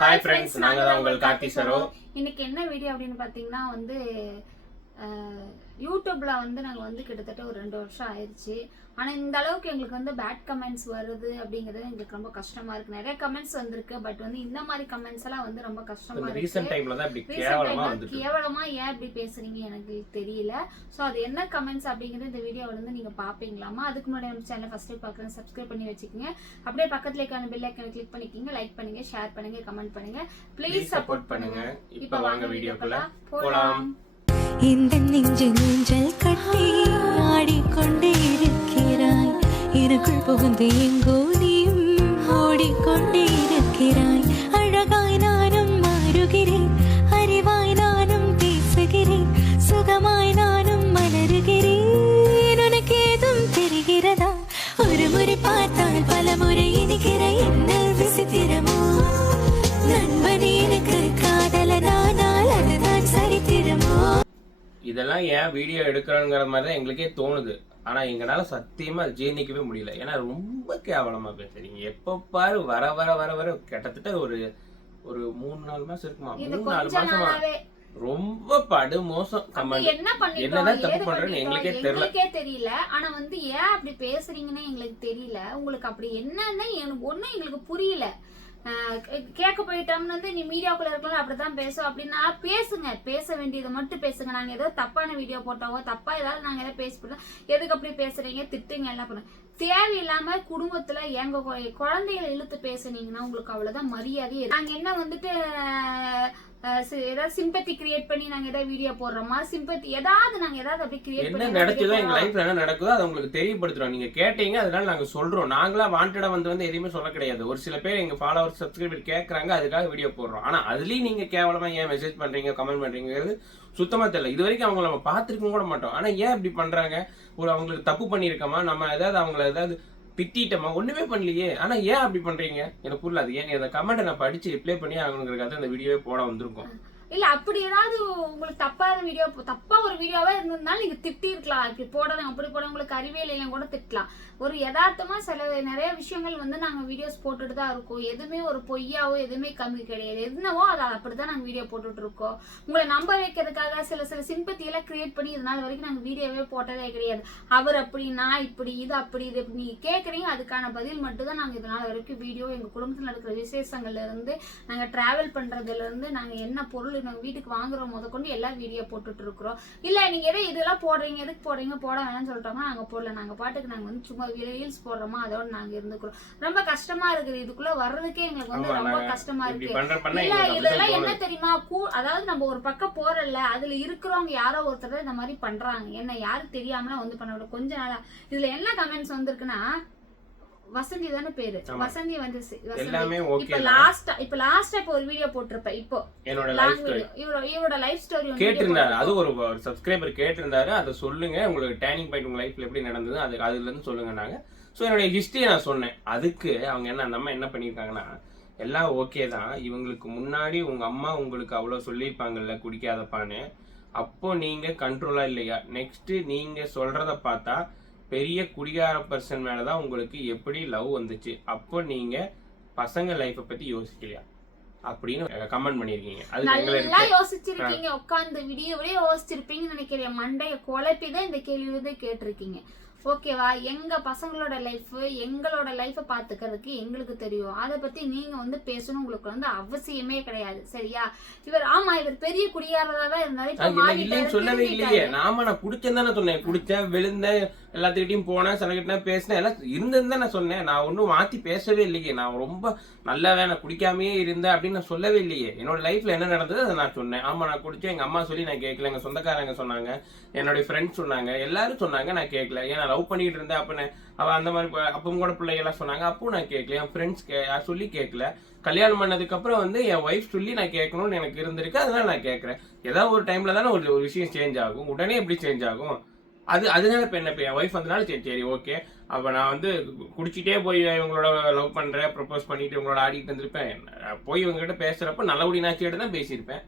Hi friends, நாங்க தான் உங்கள் கார்த்தி சரோ. இன்னைக்கு என்ன வீடியோ அப்படின்னு பாத்தீங்கன்னா வந்து யூடியூப்ல வந்து நாங்கள் வந்து கிட்டத்தட்ட ஒரு 2 வருஷம் ஆயிடுச்சு. ஆனால் இந்த அளவுக்கு எங்களுக்கு வந்து பேட் கமெண்ட்ஸ் வருது அப்படிங்கிறது எங்களுக்கு ரொம்ப கஷ்டமா இருக்கு. நிறைய கமெண்ட்ஸ் வந்திருக்கு, பட் வந்து இந்த மாதிரி கமெண்ட்ஸ் எல்லாம் வந்து ரொம்ப கஷ்டமா இருக்கு. ரீசன்ட் டைம்ல தான் இப்படி கேவலமா ஏன் இப்படி பேசுறீங்க எனக்கு தெரியல. ஸோ அது என்ன கமெண்ட்ஸ் அப்படிங்கிறது இந்த வீடியோவில் வந்து நீங்க பாப்பீங்களாமா. அதுக்கு முன்னாடி நம்ம சேனல் ஃபர்ஸ்ட் டைம் பார்க்குறேன், சப்ஸ்கிரைப் பண்ணி வச்சுக்கோங்க. அப்படியே பக்கத்துல இருக்க பெல் ஐகானை கிளிக் பண்ணிக்கோங்க. லைக் பண்ணுங்க, ஷேர் பண்ணுங்க, கமெண்ட் பண்ணுங்க, ப்ளீஸ் சப்போர்ட் பண்ணுங்க. இப்போ வாங்க வீடியோக்குள்ள போலாம். இந்த நெஞ்சில் ஊஞ்சல் கட்டி ஆடிக்கொண்டே இருக்கிறாய், எனக்குள் புகுந்து எங்கோ நீயும் ஓடிக்கொண்டே இருக்கிறாய். அழகாய் நானும் மாறுகிறேன், அறிவாய் நானும் பேசுகிறேன், சுகமாய் நானும் மலருகிறேன். உனக்கு ஏதும் தெரிகிறதா? ஒரு முறை பார்த்தால் பல முறை இனிக்கிற என்ன விசித்திரமோ? நண்பனே எனக்கு காதலனானால் அதுதான் சரித்திரமோ? இதெல்லாம் ஏன் வீடியோ எடுக்கிறோங்கிற மாதிரி தான் எங்களுக்கே தோணுது. ஆனா எங்களால சத்தியமா அது ஜீர்ணிக்கவே முடியல. ஏன்னா ரொம்ப கேவலமா பேசுறீங்க. எப்ப பாரு வர வர வர வர கிட்டத்தட்ட ஒரு 3-4 மாசம் இருக்குமா, 3-4 மாசமா ரொம்ப படு மோசம். என்னதான் தப்பு பண்றேன்னு எங்களுக்கே தெரியல. ஆனா வந்து ஏன் அப்படி பேசுறீங்கன்னு எங்களுக்கு தெரியல. உங்களுக்கு அப்படி என்னன்னு ஒண்ணும் எங்களுக்கு புரியல. கேட்க போயிட்டோம்னு வந்து நீ மீடியாக்குள்ள இருக்கலாம் அப்படிதான் பேசும் அப்படின்னா பேசுங்க, பேச வேண்டியதை மட்டும் பேசுங்க. நாங்க ஏதோ தப்பான வீடியோ போட்டாவோ தப்பா ஏதாவது நாங்க ஏதாவது பேசிட்டோம், எதுக்கு அப்படி பேசுறீங்க, திட்டுங்க, எல்லாம் பண்ணுங்க. தேவையில்லாம குடும்பத்துல எங்க குழந்தைகளை இழுத்து பேசுனீங்கன்னா உங்களுக்கு அவ்வளவுதான் மரியாதையே. நாங்க என்ன வந்துட்டு ஏதாவது சிம்பத்தி கிரியேட் பண்ணி நாங்க ஏதாவது வீடியோ போடுறோமா? சிம்பத்தி ஏதாவது நாங்க ஏதாவது அப்படி கிரியேட் பண்ணி என்ன நடக்குதோ எங்க லைஃப்ல என்ன நடக்குதோ அதை உங்களுக்கு தெரியப்படுத்துறோம். நீங்க கேட்டீங்க, அதனால நாங்க சொல்றோம். நாங்களா வாண்டடா வந்து எதையுமே சொல்ல கிடையாது. ஒரு சில பேர் எங்க ஃபாலோவர்ஸ் சப்ஸ்கிரைபர் கேட்கறாங்க, அதுக்காக வீடியோ போடுறோம். ஆனா அதுலயும் நீங்க கேவலமா ஏன் மெசேஜ் பண்றீங்க, கமெண்ட் பண்றீங்கிறது சுத்தமா தெரியல. இது வரைக்கும் அவங்க நம்ம பார்த்திருக்க கூட மாட்டோம். ஆனா ஏன் இப்படி பண்றாங்க? ஒரு அவங்களுக்கு தப்பு பண்ணிருக்கோமா, நம்ம ஏதாவது அவங்கள ஏதாவது திட்டமா, ஒண்ணுமே பண்ணலையே. ஆனா ஏன் அப்படி பண்றீங்க எனக்கு புரியல. ஏன் இந்த கமெண்ட் நான் படிச்சு ரிப்ளை பண்ணி அவங்களுக்கு அந்த வீடியோவே போட வந்திருக்கோம். இல்ல அப்படி ஏதாவது உங்களுக்கு தப்பான வீடியோ, தப்பா ஒரு வீடியோவா இருந்திருந்தாலும் நீங்க திட்டி இருக்கலாம். இப்படி போடணும் அப்படி போட உங்களுக்கு அறிவே இல்லைன்னு கூட திட்டலாம். ஒரு யதார்த்தமா நிறைய விஷயங்கள் வந்து நாங்க வீடியோஸ் போட்டுட்டு தான் இருக்கோம். எதுவுமே ஒரு பொய்யாவோ எதுவுமே கம்மி கிடையாது. எதுனவோ அதை அப்படிதான் நாங்க வீடியோ போட்டுட்டு இருக்கோம். உங்களை நம்ப வைக்கிறதுக்காக சில சிம்பத்தி எல்லாம் கிரியேட் பண்ணி இதனால வரைக்கும் நாங்க வீடியோவே போட்டதே கிடையாது. அவர் அப்படி, நான் இப்படி, இது அப்படி, இது இப்படி நீங்க கேட்கறீங்க, அதுக்கான பதில் மட்டும் தான் நாங்க இதனால வரைக்கும் வீடியோ, எங்க குடும்பத்தில் நடக்கிற விசேஷங்கள்ல இருந்து, நாங்க டிராவல் பண்றதுல இருந்து, நாங்க என்ன பொருள் நாங்க வீட்டுக்கு வாங்குறோம் முதற்கொண்டு எல்லா வீடியோ போட்டுட்டு இருக்கிறோம். இல்ல நீங்க இதெல்லாம் போடுறீங்க, எதுக்கு போடுறீங்க, போட வேணாம்னு சொல்லிட்டாங்க, நாங்க போடல. நாங்க பாட்டுக்கு நாங்க வந்து சும்மா ரீல்ஸ் போடுறோமா, அதோட நாங்க இருந்துக்கிறோம். ரொம்ப கஷ்டமா இருக்குது. இதுக்குள்ள வர்றதுக்கே எங்களுக்கு வந்து ரொம்ப கஷ்டமா இருக்கு. இல்ல இதெல்லாம் என்ன தெரியுமா, அதாவது நம்ம ஒரு பக்கம் போறல, அதுல இருக்கிறவங்க யாரோ ஒருத்தர் இந்த மாதிரி பண்றாங்க. என்ன யாரும் தெரியாமலாம் வந்து பண்ண கொஞ்ச நாளா. இதுல என்ன கமெண்ட்ஸ் வந்திருக்குன்னா, வசந்தி தானே பேரு, வசந்தி வந்து இப்ப லாஸ்டா ஒரு வீடியோ போட்டிருப்பேன். இப்போ இவரோட லைஃப் ஸ்டோரி கேட்டிருந்தாரு. அது ஒரு சப்ஸ்கிரைபர் கேட்டிருந்தாரு. அதை சொல்லுங்க, உங்களுக்கு டேர்னிங் பாயிண்ட் உங்க லைஃப்ல எப்படி நடந்தது அதுல இருந்து சொல்லுங்க நாங்க. ஸோ என்னுடைய ஹிஸ்டரியை நான் சொன்னேன். அதுக்கு அவங்க என்ன பண்ணியிருக்காங்கன்னா, எல்லாம் ஓகே தான், இவங்களுக்கு முன்னாடி உங்க அம்மா உங்களுக்கு அவ்வளோ சொல்லியிருப்பாங்கல்ல குடிக்காதப்பான்னு, அப்போ நீங்க கண்ட்ரோலா இல்லையா? நெக்ஸ்ட் நீங்க சொல்றத பார்த்தா பெரிய குடிகார பர்சன் மேலதான் உங்களுக்கு எப்படி லவ் வந்துச்சு, அப்போ நீங்க பசங்க லைஃபை பத்தி யோசிக்கலையா அப்படின்னு கமெண்ட் பண்ணிருக்கீங்க. நல்லா யோசிச்சிருக்கீங்க, உட்கார்ந்து வீடியோவிலே யோசிச்சிருப்பீங்கன்னு நினைக்கிறேன். மண்டைய குழப்பிதான் இந்த கேள்வி கேட்டிருக்கீங்க. ஓகேவா? எங்க பசங்களோட லைஃப், எங்களோட லைஃப பாத்துக்கிறதுக்கு எங்களுக்கு தெரியும். அதை பத்தி நீங்க வந்து பேசணும் உங்களுக்கு வந்து அவசியமே கிடையாது. சரியா? இவர் பெரிய குடியாரதா தான் இருந்தாரு. சொல்லவே இல்லையே. நான் குடிச்சேன் தானே சொன்னேன். குடிச்சேன், விழுந்தேன், எல்லாத்துக்கிட்டையும் போனேன், சிலகிட்ட பேசினேன், எல்லாம் இருந்தது தான் நான் சொன்னேன். நான் ஒன்னும் மாத்தி பேசவே இல்லையே. நான் ரொம்ப நல்லவே நான் குடிக்காமையே இருந்தேன் அப்படின்னு நான் சொல்லவே இல்லையே. என்னோட லைஃப்ல என்ன நடந்தது அதை நான் சொன்னேன். ஆமா நான் குடிச்சேன், எங்க அம்மா சொல்லி நான் கேட்கல, எங்க சொந்தக்காரங்க சொன்னாங்க, என்னுடைய ஃப்ரெண்ட்ஸ் சொன்னாங்க, எல்லாரும் சொன்னாங்க, நான் கேட்கல. ஏன்னா லவ் பண்ணிட்டு இருந்தேன் அப்படின்னு அவ அந்த மாதிரி அப்பவும் கூட பிள்ளைகள்லாம் சொன்னாங்க, அப்பவும் நான் கேட்கல. என் ஃப்ரெண்ட்ஸ் சொல்லி கேட்கல. கல்யாணம் பண்ணதுக்கு அப்புறம் வந்து என் ஒய்ஃப் சொல்லி நான் கேட்கணும்னு எனக்கு இருந்திருக்கு, அதனால நான் கேட்கறேன். ஏதாவது ஒரு டைம்ல தானே ஒரு விஷயம் சேஞ்ச் ஆகும். உடனே எப்படி சேஞ்ச் ஆகும்? அதனால இப்ப என்ன, என் ஒய்ஃப் வந்தனால சரி ஓகே. அப்ப நான் வந்து குடிச்சிட்டே போய் இவங்களோட லவ் பண்றேன், ப்ரப்போஸ் பண்ணிட்டு இவங்களோட ஆடிட்டு இருந்திருப்பேன். போய் இவங்க கிட்ட பேசுறப்ப நல்லபடி நாச்சிட்டு தான் பேசியிருப்பேன்.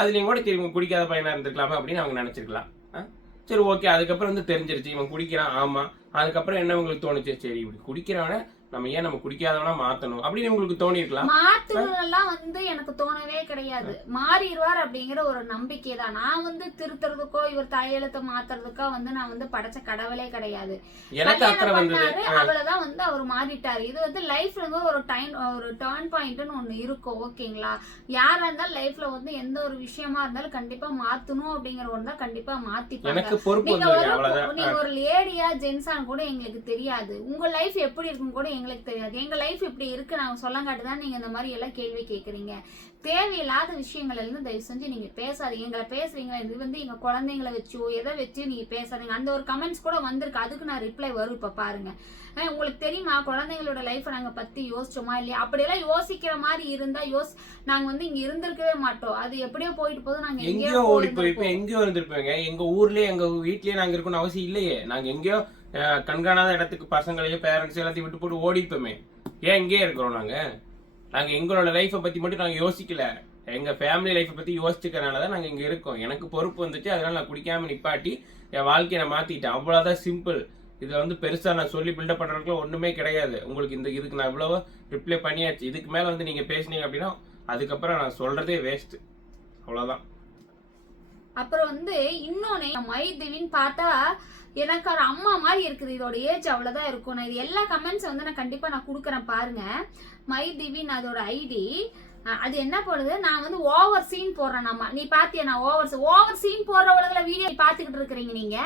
அதுலயும் கூட சரி இவங்க குடிக்காத பையனா இருந்திருக்கலாமா அப்படின்னு அவங்க நினைச்சிருக்கலாம். சரி ஓகே. அதுக்கப்புறம் வந்து தெரிஞ்சிருச்சு இவன் குடிக்கிறான். ஆமா. அதுக்கப்புறம் என்ன உங்களுக்கு தோணுச்சு, சரி இப்படி குடிக்கிறவன நம்ம ஏன் நம்ம குடிக்காதவனா மாத்தணும் அப்படின்னு உங்களுக்கு தோணி இருக்கலாம். மாத்துறதெல்லாம் வந்து எனக்கு தோணவே கிடையாது. மாறிடுவார் அப்படிங்கிற ஒரு நம்பிக்கை தான். நான் வந்து திருத்துறதுக்கோ இவர் தலையெழுத்த மாத்துறதுக்கோ வந்து நான் வந்து படைச்ச கடவுளே கிடையாது. எனக்கு அக்கறை வந்தது, அவ்வளவுதான் வந்து அவர் மாறிட்டாரு. இது வந்து லைஃப்ல ஒரு டர்ன் பாயிண்ட்னு ஒண்ணு இருக்கும். ஓகேங்களா, யாரா இருந்தாலும் லைஃப்ல வந்து எந்த ஒரு விஷயமா இருந்தாலும் கண்டிப்பா மாத்தணும் அப்படிங்கிற ஒண்ணு தான் கண்டிப்பா மாத்திப்பாங்க. எனக்கு பொறுப்பு வந்து நீங்க ஒரு லேடியா ஜென்ஸான்னு கூட எங்களுக்கு தெரியாது. உங்க லைஃப் எப்படி இருக்குன்னு கூட எங்களுக்கு தெரியாது. எங்க லைஃப் இப்படி இருக்கு நாங்க சொல்லங்காட்டு தான் நீங்க இந்த மாதிரி எல்லாம் கேள்வி கேக்குறீங்க. தேவையில்லாத விஷயங்கள் எல்லாம் தயவு செஞ்சு நீங்க பேசாதீங்க. எங்களை பேசுறீங்க, இது வந்து எங்க குழந்தைங்களை வச்சோ எதை வச்சு நீங்க பேசாதீங்க. அந்த ஒரு கமெண்ட்ஸ் கூட வந்திருக்கு, அதுக்கு நான் ரிப்ளை வரும். இப்ப பாருங்க, உங்களுக்கு தெரியுமா குழந்தைங்களோட லைஃப் நாங்க பத்தி யோசிச்சோமா இல்லையா? அப்படியெல்லாம் யோசிக்கிற மாதிரி இருந்தா நாங்க வந்து இங்க இருந்திருக்கவே மாட்டோம். அது எப்படியோ போயிட்டு போதும். நாங்க எங்கேயோ ஓடி போயிருப்போம், எங்கேயோ இருந்திருப்போங்க. எங்க ஊர்லயே எங்க வீட்லயே நாங்க இருக்கணும் அவசியம் இல்லையே. நாங்க எங்கேயோ கண்காணாத இடத்துக்கு பசங்களையோ பேரண்ட்ஸ் எல்லாத்தையும் விட்டு போட்டு ஓடிப்போமே. ஏன் இங்கேயே இருக்கிறோம்? நாங்க எங்களோட லைஃப்பை பத்தி மட்டும் நாங்க யோசிக்கல, எங்க ஃபேமிலி லைஃப்பை பத்தி யோசிச்சுக்கிறனாலதான் நாங்க இங்க இருக்கோம். எனக்கு பொறுப்பு வந்துச்சு, அதனால நான் குடிக்காம நிப்பாட்டி என் வாழ்க்கையை நான் மாத்திட்டேன். அவ்வளவுதான், சிம்பிள். இதுல வந்து பெருசா நான் சொல்லி பில்டப் பண்றதுக்குள்ள ஒண்ணுமே கிடையாது. உங்களுக்கு இதுக்கு நான் இவ்வளவு ரிப்ளை பண்ணியாச்சு. இதுக்கு மேல வந்து நீங்க பேசுனீங்க அப்படின்னா அதுக்கப்புறம் நான் சொல்றதே வேஸ்ட். அவ்வளவுதான். அப்புறம் வந்து இன்னொன்னு, மைதிவின்னு பார்த்தா எனக்கு ஒரு அம்மா மாதிரி இருக்குது. இதோட ஏஜ் அவ்வளவுதான் இருக்கும். நான் இது எல்லா கமெண்ட்ஸ் வந்து நான் கண்டிப்பா நான் கொடுக்குறேன் பாருங்க. மைதிவின் அதோட ஐடி. அது என்ன போடுது, நான் வந்து ஓவர் சீன் போடுறேன். நீ பாத்தியா நான் ஓவர் சீன் போடுறவங்களை வீடியோ பாத்துக்கிட்டு இருக்கிறீங்க நீங்க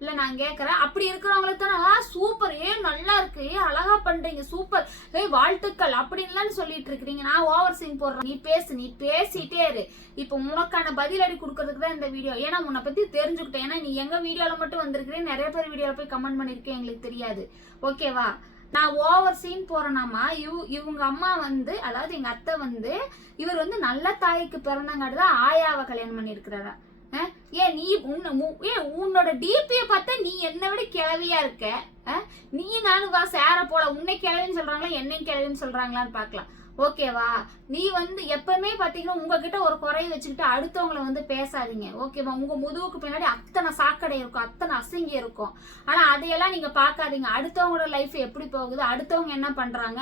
இல்ல? நான் கேக்குறேன், அப்படி இருக்கிறவங்களுக்கு தானே சூப்பர், நல்லா இருக்கு, அழகா பண்றீங்க, சூப்பர், வாழ்த்துக்கள் அப்படின்லாம் சொல்லிட்டு இருக்கிறீங்க. நான் ஓவர் சீன் போடுறேன். நீ பேசிட்டே இரு. இப்ப உனக்கான பதிலடி கொடுக்கறதுக்கு தான் இந்த வீடியோ. ஏன்னா உன்னை பத்தி தெரிஞ்சுக்கிட்டேன். ஏன்னா நீ எங்க வீடியோல மட்டும் வந்திருக்கிறேன், நிறைய பேர் வீடியோல போய் கமெண்ட் பண்ணிருக்கேன், எங்களுக்கு தெரியாது. ஓகேவா? நான் ஓவர் சீன் போறேனாமா, இவங்க அம்மா வந்து, அதாவது எங்க அத்தை வந்து, இவர் வந்து நல்ல தாய்க்கு பிறந்தங்காட்டுதான் ஆயாவை கல்யாணம் பண்ணிருக்கிறாரா? ஏன் நீ உன்னோட டிபிய பார்த்தா நீ என்ன விட கிளவியா இருக்க. நீ நானும் சேர போல, உன்னை கிளவின்னு சொல்றாங்களா என்னையும் கிளவின்னு சொல்றாங்களான்னு பாக்கலாம். ஓகேவா? நீ வந்து எப்பவுமே பாத்தீங்கன்னா உங்ககிட்ட ஒரு குறைய வச்சுக்கிட்டு அடுத்தவங்களை வந்து பேசாதீங்க. ஓகேவா? உங்க முதுகுக்கு பின்னாடி அத்தனை சாக்கடை இருக்கும், அத்தனை அசிங்கி இருக்கும். ஆனா அதையெல்லாம் நீங்க பாக்காதீங்க. அடுத்தவங்களோட லைஃப் எப்படி போகுது, அடுத்தவங்க என்ன பண்றாங்க,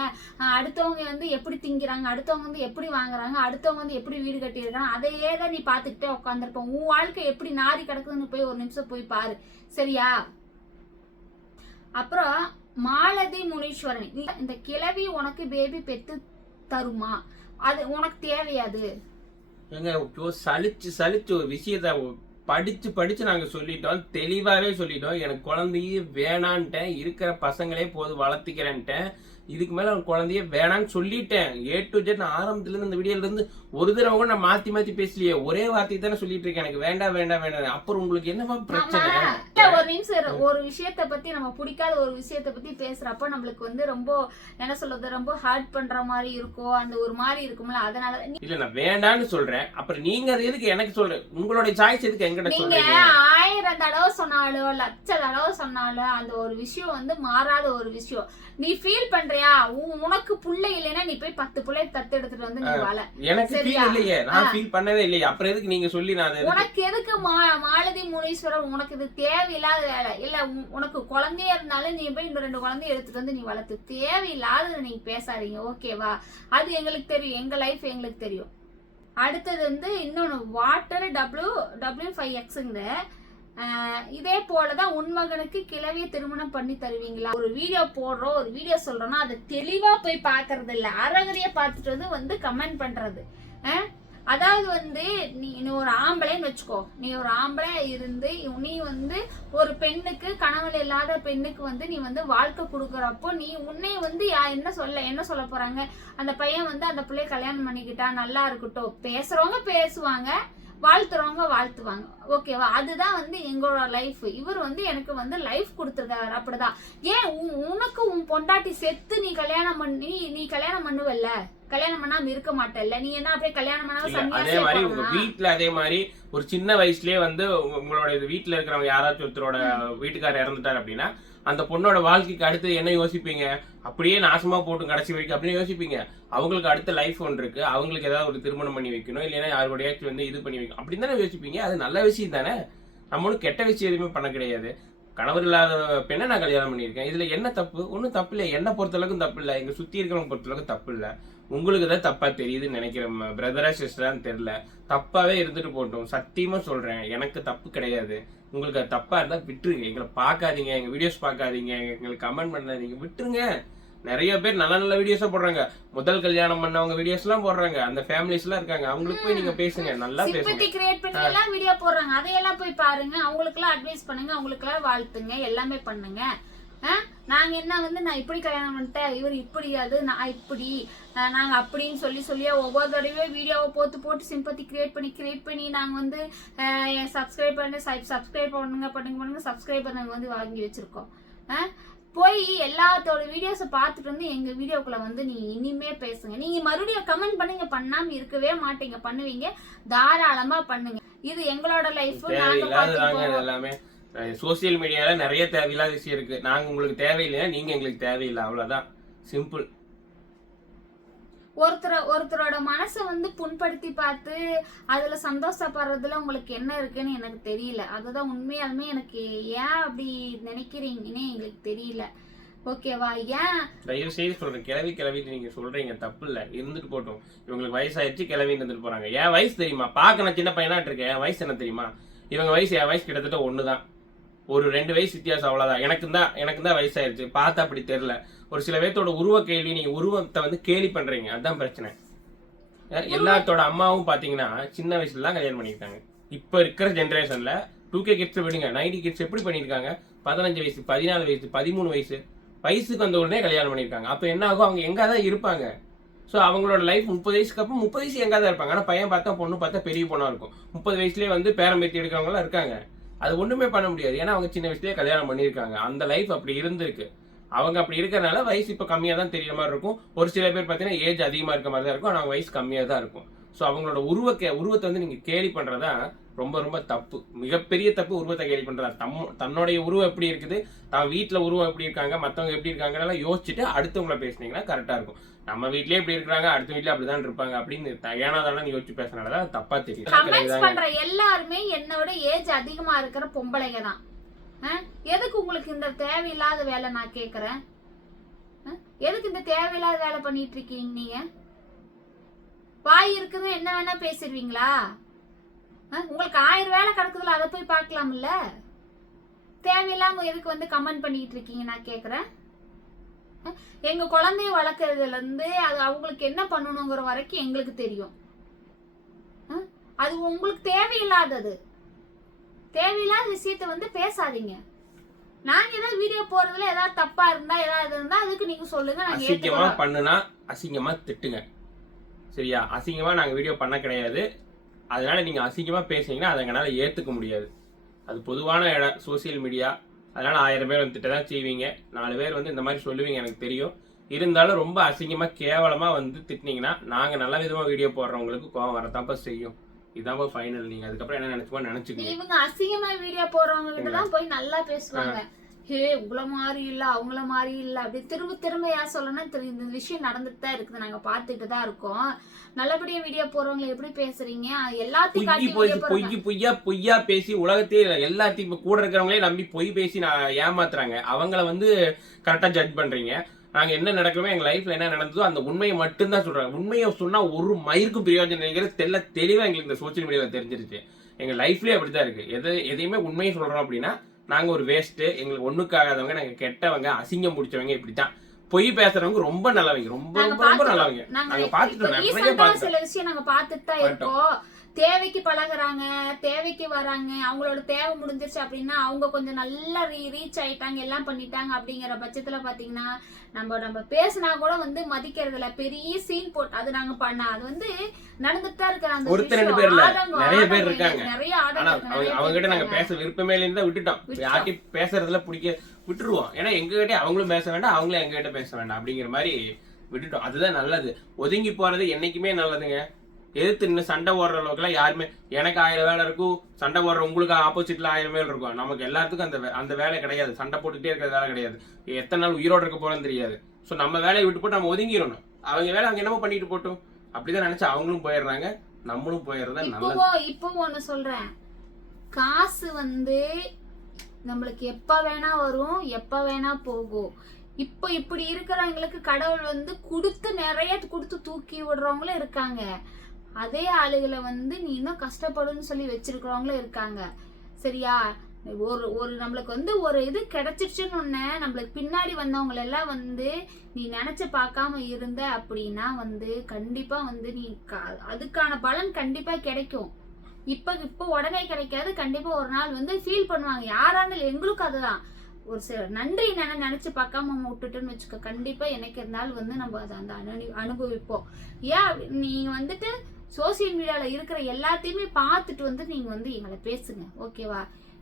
அடுத்தவங்க வந்து எப்படி திங்கிறாங்க, அடுத்தவங்க வந்து எப்படி வாங்குறாங்க, அடுத்தவங்க வந்து எப்படி வீடு கட்டி இருக்காங்க, அதையே தான் நீ பாத்துக்கிட்டே உட்காந்துருப்போம். உன் வாழ்க்கை எப்படி நாரி கிடக்குதுன்னு போய் ஒரு நிமிஷம் போய் பாரு, சரியா? அப்புறம் மாலதி முனீஸ்வரன், இந்த கிழவி உனக்கு பேபி பெத்து தருமா? அது உனக்கு தேவையாது. சலிச்சு ஒரு விஷயத்த படிச்சு நாங்க சொல்லிட்டோம், தெளிவாவே சொல்லிட்டோம். எனக்கு குழந்தையே வேணான்ட்டேன், இருக்கிற பசங்களே போது வளர்த்திக்கிறேன்ட்டேன். இதுக்கு மேல குழந்தைய வேணான்னு சொல்லிட்டேன். A to Z ஆரம்பத்துல இருந்து இந்த வீடியோல இருந்து ஒரு தடவை கூட நான் மாத்தி பேசலையே, ஒரே வார்த்தை தானே சொல்லிட்டு இருக்கேன், எனக்கு வேண்டாம். அப்புறம் உங்களுக்கு என்னவா பிரச்சனை? ஒரு நிமிஷம், ஒரு விஷயத்த பத்தி நம்ம பிடிக்காத ஒரு விஷயத்த பத்தி பேசுறப்ப நம்மளுக்கு வந்து ரொம்ப என்ன சொல்றது, ரொம்ப ஹர்ட் பண்ற மாதிரி இருக்கும், அந்த ஒரு மாதிரி இருக்கும்ல. அதனால இல்ல நான் வேண்டான்னு சொல்றேன். அப்புறம் நீங்க அது எதுக்கு எனக்கு சொல்றேன்? உங்களுடைய சாய்ஸ் எதுக்கு என்கிட்ட சொல்றீங்க? நீங்க 1000 தடவை சொன்னாலும் 1,00,000 தடவை சொன்னாலும் அந்த ஒரு விஷயம் வந்து மாறாத ஒரு விஷயம். நீ ஃபீல் பண்றியா? உனக்கு புள்ளை இல்லைன்னா நீ போய் 10 புள்ளை தத்து எடுத்துட்டு வந்து நீ வாழ. எனக்கு ஃபீல் இல்லையே, நான் ஃபீல் பண்ணவே இல்லையே. அப்புறம் எதுக்கு நீங்க சொல்லி நான் உனக்கு எதுக்கு மாலதி முனீஸ்வரன்? உனக்கு இது தேவையில்லாத வேலை இல்ல. உனக்கு குழந்தையா இருந்தாலும் நீ போய் இந்த 2 குழந்தைய எடுத்துட்டு வந்து நீ வளர்த்து. தேவையில்லாத நீங்க பேசாதீங்க, ஓகேவா? அது எங்களுக்கு தெரியும், எங்க லைஃப் எங்களுக்கு தெரியும். அடுத்தது வந்து இன்னொன்னு வாட்டர் W5Xங்க. இதே போலதான் உன் மகனுக்கு கிழவிய திருமணம் பண்ணி தருவீங்களா? ஒரு வீடியோ போடுறோம், ஒரு வீடியோ சொல்றோம்னா அதை தெளிவா போய் பாக்குறது இல்ல, அறகுறைய பார்த்துட்டு வந்து கமெண்ட் பண்றது. அதாவது வந்து நீ ஒரு ஆம்பளைன்னு வச்சுக்கோ, நீ ஒரு ஆம்பளை இருந்து நீ வந்து ஒரு பெண்ணுக்கு, கணவன் இல்லாத பெண்ணுக்கு வந்து நீ வந்து வாழ்க்கை கொடுக்குறப்போ நீ உன்னை வந்து என்ன சொல்ல போறாங்க? அந்த பையன் வந்து அந்த பிள்ளைய கல்யாணம் பண்ணிக்கிட்டா நல்லா இருக்கட்டும், பேசுறவங்க பேசுவாங்க, வாழ்த்துறவங்க வாழ்த்துவாங்க, ஓகேவா? அதுதான் வந்து எங்களோட லைஃப். இவர் வந்து எனக்கு வந்து லைஃப் கொடுத்துருக்காரு, அப்படிதான். ஏன் உனக்கு உன் பொண்டாட்டி செத்து நீ கல்யாணம் பண்ணுவல்ல, கல்யாணம் பண்ணாம இருக்க மாட்டல்ல? நீ என்ன அப்படியே கல்யாணம் பண்ணாம அதே மாதிரி உங்க வீட்டுல அதே மாதிரி ஒரு சின்ன வயசுலயே வந்து உங்களோட வீட்டுல இருக்கிறவங்க யாராச்சும் ஒருத்தரோட வீட்டுக்காரர் இறந்துட்டாரு அப்படின்னா அந்த பொண்ணோட வாழ்க்கைக்கு அடுத்து என்ன யோசிப்பீங்க? அப்படியே நாசமா போட்டு கடைசி வரைக்கும் அப்படின்னு யோசிப்பீங்க. அவங்களுக்கு அடுத்த லைஃப் ஒன்று இருக்கு, அவங்களுக்கு ஏதாவது ஒரு திருமணம் பண்ணி வைக்கணும், இல்லைன்னா யாருடையாச்சும் வந்து இது பண்ணி வைக்கணும் அப்படின்னு தானே யோசிப்பீங்க. அது நல்ல விஷயம் தானே, நம்ம ஒன்றும் கெட்ட விஷயம் எதுவுமே பண்ண கிடையாது. கணவர் இல்லாத பெண்ணை நான் கல்யாணம் பண்ணியிருக்கேன். இதுல என்ன தப்பு? ஒன்றும் தப்பு இல்லை. என்னை பொறுத்தளவுக்கும் தப்பு இல்லை, எங்க சுத்தி இருக்கிறவங்க பொறுத்தளவுக்கு தப்பு இல்லை. உங்களுக்கு தான் தப்பா தெரியுதுன்னு நினைக்கிறேன். பிரதரா சிஸ்டரான்னு தெரியல, தப்பாவே இருந்துட்டு போட்டோம். சத்தியமா சொல்றேன், எனக்கு தப்பு கிடையாது. உங்களுக்கு அது தப்பா இருந்தா விட்டுருங்க. எங்களை பார்க்காதீங்க, எங்க வீடியோஸ் பார்க்காதீங்க, எங்களுக்கு கமெண்ட் பண்ணாதீங்க, விட்டுருங்க. நிறைய பேர் நல்ல நல்ல வீடியோஸா போடுறாங்க. முதல் கல்யாணம் பண்ணவங்க வீடியோஸ் எல்லாம் போடுறாங்க. அந்த ஃபேமிலிஸ் எல்லாம் இருக்காங்க. அவங்களுக்கு போய் நீங்க பேசுங்க, நல்லா பேசுங்க. சிம்பத்தி கிரியேட் பண்ணி எல்லாம் வீடியோ போடுறாங்க. அதையெல்லாம் போய் பாருங்க. அவங்களுக்கு எல்லாம் அட்வைஸ் பண்ணுங்க, அவங்களுக்கு எல்லாம் வாழ்த்துங்க, எல்லாமே பண்ணுங்க. நாங்க என்ன வந்து நான் இப்படி கல்யாணம் பண்ணிட்டேன், இவர் இப்படி, அது நான் இப்படி, நாங்க அப்படின்னு சொல்லியே ஒவ்வொரு தடவையும் வீடியோவை போட்டு சிம்பத்தி கிரியேட் பண்ணி நாங்க வந்து சப்ஸ்கிரைப் பண்ணுங்க சப்ஸ்கிரைபர் நாங்க வந்து வாங்கி வச்சிருக்கோம். போய் எல்லாத்தோட வீடியோஸை பார்த்துட்டு வந்து எங்க வீடியோக்குள்ள வந்து நீங்க இனிமே பேசுங்க. நீங்க மறுபடியும் கமெண்ட் பண்ணுங்க, பண்ணாம இருக்கவே மாட்டீங்க, பண்ணுவீங்க, தாராளமா பண்ணுங்க. இது எங்களோட லைஃப். எல்லாமே சோசியல் மீடியால நிறைய தேவையில்லாத விஷயம் இருக்கு. நாங்க உங்களுக்கு தேவையில்லையா, நீங்க எங்களுக்கு தேவையில்லை, அவ்வளவுதான், சிம்பிள். ஒருத்தரோட மனசை வந்து புண்படுத்தி பார்த்து அதுல சந்தோஷப்படுறதுல உங்களுக்கு என்ன இருக்குன்னு எனக்கு தெரியல. அதுதான் உண்மையாலுமே எனக்கு ஏன் அப்படி நினைக்கிறீங்கன்னு எங்களுக்கு தெரியல. ஓகேவா? ஏன் தயவு செய்து சொல்றேன், கிளவி நீங்க சொல்றீங்க, தப்பு இல்ல, இருந்துட்டு போட்டோம். இவங்களுக்கு வயசாயிடுச்சு, கிளவி இருந்துட்டு போறாங்க. என் வயசு தெரியுமா? பார்க்க நான் சின்ன பையனா இருக்கேன். என் வயசு என்ன தெரியுமா? இவங்க வயசு என் வயசு கிட்டத்தட்ட ஒண்ணுதான், ஒரு 2 வயசு வித்தியாசம், அவ்வளவுதான். எனக்கு தான் வயசாயிருச்சு, பார்த்தா அப்படி தெரியல. ஒரு சில பேர்த்தோட உருவ கேள்வி, நீங்க உருவத்தை வந்து கேலி பண்றீங்க, அதுதான் பிரச்சனை. எல்லாத்தோட அம்மாவும் பாத்தீங்கன்னா சின்ன வயசுல தான் கல்யாணம் பண்ணிருக்காங்க. இப்ப இருக்கிற ஜென்ரேஷன்ல 2K கிட்ஸ் விடுங்க, 90 கிட்ஸ் எப்படி பண்ணிருக்காங்க? 15 வயசு, 14 வயசு, 13 வயசுக்கு வந்த உடனே கல்யாணம் பண்ணிருக்காங்க. அப்ப என்ன ஆகும்? அவங்க எங்க தான் இருப்பாங்க. ஸோ அவங்களோட லைஃப் 30 வயசுக்கு அப்புறம் 30 வயசு எங்க தான் இருப்பாங்க. ஆனால் பையன் பார்த்தா பொண்ணு பார்த்தா பெரிய பொண்ணா இருக்கும். 30 வயசுலேயே வந்து பேரம்பேத்தி எடுக்கிறவங்களாம் இருக்காங்க. அது ஒண்ணுமே பண்ண முடியாது, ஏன்னா அவங்க சின்ன வயசுலேயே கல்யாணம் பண்ணியிருக்காங்க. அந்த லைஃப் அப்படி இருந்திருக்கு. அவங்க அப்படி இருக்கிறனால வயசு இப்போ கம்மியாக தான் தெரியுற மாதிரி இருக்கும். ஒரு சில பேர் பார்த்தீங்கன்னா ஏஜ் அதிகமாக இருக்க மாதிரி தான் இருக்கும், ஆனால் அவங்க வயசு கம்மியாக தான் இருக்கும். ஸோ அவங்களோட உருவத்தை வந்து நீங்கள் கேலி பண்ணுறதா ரொம்ப ரொம்ப தப்பு, மிகப்பெரிய தப்பு. உருவத்தை கேலி பண்ணுறதா, தன்னுடைய உருவம் எப்படி இருக்குது, தான் வீட்டில் உருவம் எப்படி இருக்காங்க, மற்றவங்க எப்படி இருக்காங்கன்னு யோசிச்சுட்டு அடுத்தவங்களை பேசுனீங்கன்னா கரெக்டாக இருக்கும். நம்ம வீட்லயே எப்படி இருக்காங்க, அடுத்த வீட்ல அப்படிதான் இருப்பாங்க அப்படின்னு ஏனாதான் யோசிச்சு பேசுறதுனால தப்பா தெரியும். கமெண்ட்ஸ் பண்ற எல்லாருமே என்னோட ஏஜ் அதிகமா இருக்கிற பொம்பளைங்க தான். எதுக்கு உங்களுக்கு இந்த தேவையில்லாத வேலை? நான் கேக்குறேன், எதுக்கு இந்த தேவையில்லாத வேலை பண்ணிட்டு இருக்கீங்க? நீங்க வாய் இருக்குது என்ன வேணா பேசிடுவீங்களா? உங்களுக்கு 1000 வேலை கிடக்குதுல, அதை போய் பார்க்கலாம்ல. தேவையில்லாம எதுக்கு வந்து கமெண்ட் பண்ணிட்டு இருக்கீங்க நான் கேக்குறேன். எங்க குழந்தைய வளர்க்கறதுல இருந்து அது அவங்களுக்கு என்ன பண்ணணுங்கிற வரைக்கும் எங்களுக்கு தெரியும். அது உங்களுக்கு தேவையில்லாத விஷயத்த வந்து பேசாதீங்க. நாங்க ஏதாவது வீடியோ போறதுல ஏதாவது தப்பா இருந்தா அதுக்கு நீங்க சொல்லுங்க. நாங்க அசிங்கமா பண்ணுனா அசிங்கமா திட்டுங்க, சரியா? அசிங்கமா நாங்க வீடியோ பண்ண கிடையாது, அதனால நீங்க அசிங்கமா பேசுனீங்கன்னா அதை எங்களால ஏத்துக்க முடியாது. அது பொதுவான இடம் சோசியல் மீடியா, அதனால 1000 பேர் வந்துட்டு தான் செய்வீங்க, 4 பேர் வந்து இந்த மாதிரி சொல்லுவீங்க, எனக்கு தெரியும். இருந்தாலும் ரொம்ப அசிங்கமா கேவலமா வந்து திட்டினீங்கன்னா நாங்க நல்ல விதமா வீடியோ போடுறவங்களுக்கு கோவம் வரத்தாப்ப செய்யும். இதான் ஃபைனல். நீங்க அதுக்கப்புறம் என்ன நினைச்சுக்கோங்க. இவங்க அசிங்கமா வீடியோ போடுறவங்க கிட்ட தான் போய் நல்லா பேசுவாங்க. ஹே உங்கள மாதிரி இல்ல, அவங்கள மாதிரி இல்ல, அப்படி திரும்ப ஏன் சொல்லணும் தெரியும். இந்த விஷயம் நடந்துட்டு தான் இருக்குது, நாங்க பாத்துட்டு தான் இருக்கோம். நல்லபடியா வீடியோ போறவங்களை எப்படி பேசுறீங்க? எல்லாத்தையும் பொய்யா பேசி உலகத்தையே எல்லாத்தையும் இப்ப கூட இருக்கிறவங்களே நம்பி பொய் பேசி ஏமாத்துறாங்க. அவங்கள வந்து கரெக்டா ஜட்ஜ் பண்றீங்க. நாங்க என்ன நடக்கிறோமோ எங்க லைஃப்ல என்ன நடந்ததோ அந்த உண்மையை மட்டும்தான் சொல்றாங்க. உண்மையை சொன்னா ஒரு மயிருக்கும் பிரயோஜனம் நினைக்கிறது தெளிவா எங்களுக்கு இந்த சோசியல் மீடியாவில் தெரிஞ்சிருச்சு. எங்க லைஃப்லயே அப்படித்தான் இருக்கு. எதையுமே உண்மையை சொல்றோம் அப்படின்னா நாங்க ஒரு வேஸ்ட், எங்களுக்கு ஒண்ணுக்காகாதவங்க, நாங்க கெட்டவங்க, அசிங்கம் பிடிச்சவங்க, இப்படித்தான். பொய் பேசுறவங்க ரொம்ப நல்லவங்க, ரொம்ப ரொம்ப ரொம்ப நல்லவங்க. நாங்க பாத்துட்டோம், சில விஷயம் நாங்க பாத்துட்டு தான் இருக்கோம். தேவைக்கு பழகுறாங்க, தேவைக்கு வராங்க, அவங்களோட தேவை முடிஞ்சிருச்சு அப்படின்னா அவங்க கொஞ்சம் நல்லா ரீச் ஆயிட்டாங்க, எல்லாம் பண்ணிட்டாங்க. அப்படிங்கிற பட்சத்துல பாத்தீங்கன்னா நம்ம பேசினா கூட வந்து மதிக்கிறது இல்ல, பெரிய சீன் போட்டு அது நாங்க பண்ண அது வந்து நடந்துட்டு தான் இருக்கிற அந்த ஒருத்தர் 2 பேர் இல்ல, நிறைய பேர் இருக்காங்க. அவங்க கிட்ட நாங்க பேச விருப்பமே இல்லைன்னு விட்டுட்டோம். யார்கிட்ட பேசுறதுல விட்டுருவோம். ஏன்னா எங்க கிட்ட அவங்களும் பேச வேண்டாம், அவங்களும் எங்க கிட்ட பேச வேண்டாம் அப்படிங்கிற மாதிரி விட்டுட்டோம். அதுதான் நல்லது. ஒதுங்கி போறது என்னைக்குமே நல்லதுங்க. எதிர்த்து இன்னும் சண்டை ஓடுற அளவுக்குலாம் யாருமே, எனக்கு 1000 வேலை இருக்கும், சண்டை ஓடுற உங்களுக்கு ஆப்போசிட்ல 1000 வேலை இருக்கும். நமக்கு எல்லாத்துக்கும் அந்த வேலை கிடையாது. சண்டை போட்டுட்டே இருக்கிற வேலை கிடையாது. எத்தனை நாள் உயிரோடு இருக்க போறோம்னு தெரியாது. ஸோ நம்ம வேலையை விட்டு போட்டு நம்ம ஒதுங்கிடணும். அவங்க வேலை அவங்க என்னமோ பண்ணிட்டு போட்டோம் அப்படிதான் நினைச்சு அவங்களும் போயிடுறாங்க, நம்மளும் போயிடுறதா நல்லது. இப்போ ஒண்ணு சொல்றேன், காசு வந்து நம்மளுக்கு எப்ப வேணா வரும், எப்ப வேணா போகும். இப்போ இப்படி இருக்கிறவங்களுக்கு கடவுள் வந்து கொடுத்து நிறைய கொடுத்து தூக்கி விடுறவங்களும் இருக்காங்க. அதே ஆளுகளை வந்து நீ இன்னும் கஷ்டப்படுன்னு சொல்லி வச்சிருக்கிறவங்களும் இருக்காங்க. சரியா? ஒரு நம்மளுக்கு வந்து ஒரு இது கிடைச்சிருச்சுன்னு ஒண்ணு நம்மளுக்கு பின்னாடி வந்தவங்க எல்லாம் வந்து நீ நினைச்சு பார்க்காம இருந்த அப்படின்னா வந்து கண்டிப்பா வந்து நீ அதுக்கான பலன் கண்டிப்பா கிடைக்கும். இப்போ உடனே கிடைக்காது. கண்டிப்பா ஒரு நாள் வந்து ஃபீல் பண்ணுவாங்க. யாரா இருந்தாலும் எங்களுக்கும் அதுதான். ஒரு சில நன்றி நினைச்சு பார்க்காம நம்ம விட்டுட்டோன்னு வச்சுக்கோ, கண்டிப்பா எனக்கு இருந்தாலும் வந்து நம்ம அதை அந்த அனுபவிப்போம். ஏன் நீங்க வந்துட்டு சோசியல் மீடியால இருக்கிற எல்லாத்தையுமே பார்த்துட்டு வந்து நீங்க வந்து எங்களை பேசுங்க. ஓகேவா?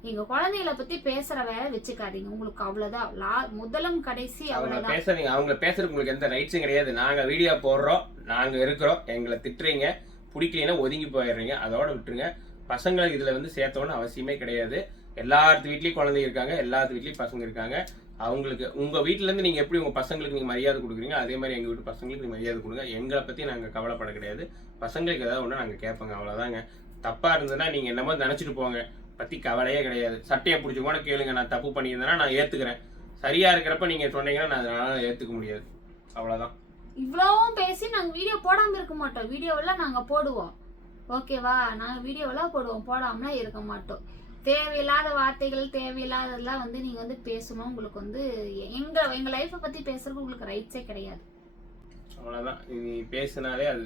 எங்க குழந்தைகளை பத்தி பேசுற வேலை வச்சுக்காதீங்க. உங்களுக்கு அவ்வளவுதான் முதலும் கடைசி அவ்வளவுதான். பேசுறீங்க, அவங்க பேசுறதுக்கு உங்களுக்கு எந்த ரைட்ஸும் கிடையாது. நாங்க வீடியோ போடுறோம், நாங்க இருக்கிறோம், எங்களை திட்டுறீங்க, பிடிக்கலைன்னா ஒதுங்கி போயிடுறீங்க, அதோட விட்டுருங்க. பசங்களுக்கு இதுல வந்து சேர்த்தோன்னு அவசியமே கிடையாது. எல்லாத்து வீட்லயும் குழந்தைங்க இருக்காங்க, எல்லாத்து வீட்லயும் பசங்க இருக்காங்க. அவங்களுக்கு உங்க வீட்டுல இருந்து நீங்க எப்படி உங்க பசங்களுக்கு நீங்க மரியாதை கொடுக்குறீங்க, அதே மாதிரி எங்க வீட்டு பசங்களுக்கு நீங்க மரியாதை கொடுங்க. எங்களை பத்தி நாங்க கவலைப்பட கிடையாது. பசங்களுக்கு ஏதாவது ஒண்ணு நாங்க கேட்போங்க, அவ்வளவுதாங்க. தப்பா இருந்ததுன்னா நீங்க என்னமோ நினைச்சிட்டு போங்க, பத்தி கவலையே கிடையாது. சட்டையை பிடிச்சி கூட கேளுங்க, நான் தப்பு பண்ணியிருந்தேன்னா நான் ஏத்துக்கிறேன். சரியா இருக்கிறப்ப நீங்க சொன்னீங்கன்னா நான் அதனால ஏத்துக்க முடியாது. அவ்வளவுதான். இவ்வளவும் பேசி நாங்க வீடியோ போடாம இருக்க மாட்டோம். வீடியோவெல்லாம் நாங்க போடுவோம். ஓகேவா? நாங்க வீடியோவெல்லாம் போடுவோம், போடாமலாம் இருக்க மாட்டோம். தேவையில்லாத வார்த்தைகள் தேவையில்லாததெல்லாம் வந்து நீங்க வந்து பேசணும். உங்களுக்கு வந்து எங்க லைஃப்பை பத்தி பேசுறதுக்கு உங்களுக்கு ரைட்ஸே கிடையாது. அவ்வளவுதான். நீ பேசினாலே அது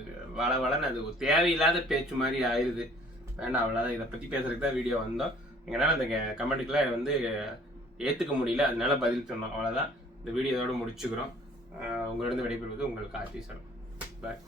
வளன்னு அது தேவையில்லாத பேச்சு மாதிரி ஆயிடுது. வேண்டாம், அவ்வளவுதான். இதை பத்தி பேசுறதுக்கு தான் வீடியோ வந்தோம். எங்களால் அந்த கமெண்ட்டுக்கெல்லாம் வந்து ஏத்துக்க முடியல, அதனால பதில் சொன்னோம். அவ்வளவுதான். இந்த வீடியோவோட முடிச்சுக்கிறோம். உங்களிடம் விடைபெறுவது உங்களுக்கு ஆர்த்தி சார். பாய்.